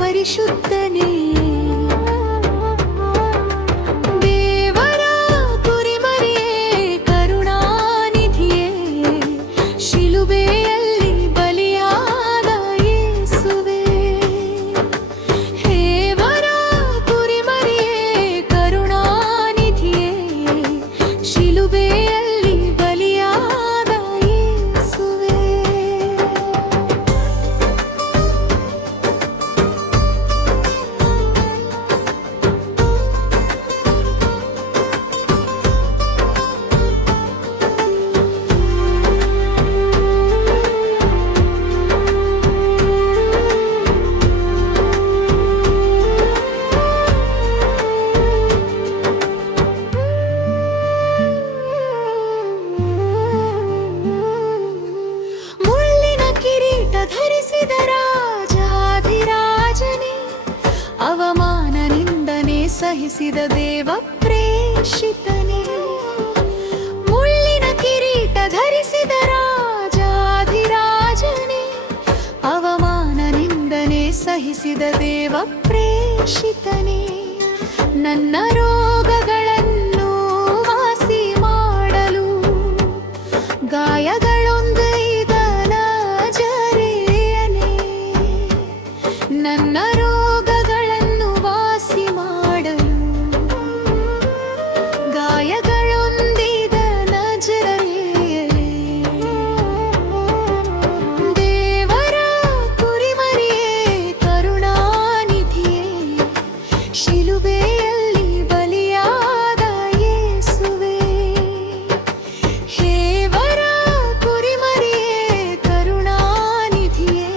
ಪರಿಶುದ್ಧನೇ. ಅವಮಾನ ನಿಂದನೆ ಸಹಿಸಿದ ದೇವ ಪ್ರೇಷಿತನೇ. ಮುಳ್ಳಿನ ಕಿರೀಟ ಧರಿಸಿದ ರಾಜಾಧಿರಾಜನೇ, ಅವಮಾನ ನಿಂದನೆ ಸಹಿಸಿದ ದೇವ ಪ್ರೇಷಿತನೇ. ನನ್ನ ರೋಗಗಳನ್ನು ವಾಸಿ ಮಾಡಲು ಗಾಯಗಳೊಂದೈದ ನಜರೇಯನೇ. ನನ್ನ ರೋಗಗಳನ್ನು ವಾಸಿ ಮಾಡಲು ಗಾಯಗಳೊಂದಿದ ನಜರೇಯನೇ. ದೇವರ ಕುರಿಮರಿಯೇ, ಕರುಣಾನಿಧಿಯೇ, ಶಿಲುಬೆಯಲ್ಲಿ ಬಲಿಯಾದ ಯೇಸುವೇ. ದೇವರ ಕುರಿಮರಿಯೇ, ಕರುಣಾನಿಧಿಯೇ,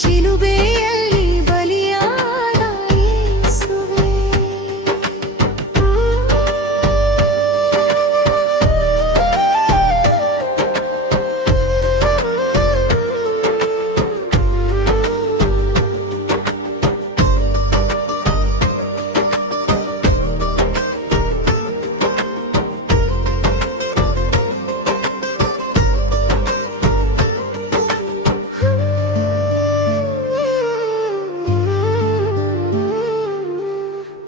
ಶಿಲುಬೆಯಲ್ಲಿ ಬಲಿಯಾದ ಯೇಸುವೇ.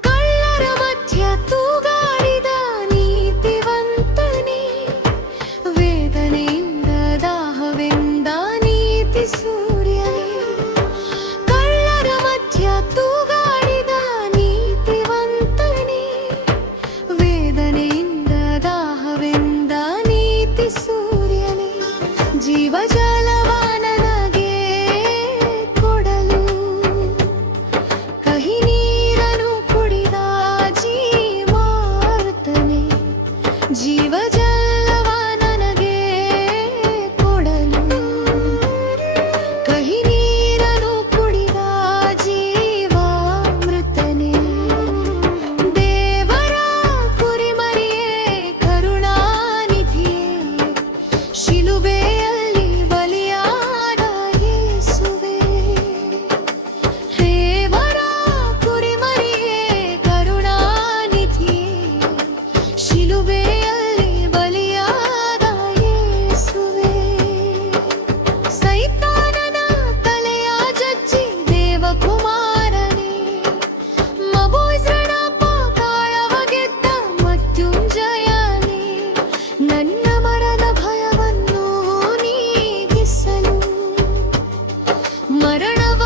ಕಳ್ಳರ ಮಧ್ಯ ತೂಗಾಡಿದ ನೀತಿವಂತನೇ, ವೇದನೆಯಿಂದ ದಾಹವೆಂದ ನೀತಿ ಸೂರ್ಯನೇ. ಕಳ್ಳರ ಮಧ್ಯ ತೂಗಾಡಿದ ನೀತಿವಂತನೇ, ವೇದನೆಯಿಂದ ದಾಹವೆಂದ ನೀತಿ ಸೂರ್ಯನೇ. ಜೀವಜಲವ ನನಗೆ ಕೊಡಲು ಕಹಿ ನೀರನ್ನು ಕುಡಿದ ಜೀವಾರ್ತನೇ. ಜೀವಜಲವ ನನಗೆ ಕೊಡಲು ಕಹಿ ನೀರನ್ನು ಕುಡಿದ ಜೀವಾಮೃತನೇ. ದೇವರ ಕುರಿಮರಿಯೇ, ಕರುಣಾನಿಧಿಯೇ, ಶಿಲುಬೆಯಲ್ಲಿ ಬಲಿಯಾದ ಯೇಸುವೇ. ದೇವರ ಕುರಿಮರಿಯೇ, ಕರುಣಾನಿಧಿಯೇ, ಶಿಲುಬೆಯಲ್ಲಿ ಬಲಿಯಾದ ಯೇಸುವೇ. ಸೈತಾನನ ತಲೆಯ ಜಜ್ಜಿ ದೇವಕುಮಾರನೇ, ಮಬೋಜ್ರನ ಪಾತಾಳವ ಗೆದ್ದ ಮೃತ್ಯುಂಜಯನೇ. ನನ್ನ ಮರದ ಭಯವನ್ನು ನೀಗಿಸಲು ಮರಣವ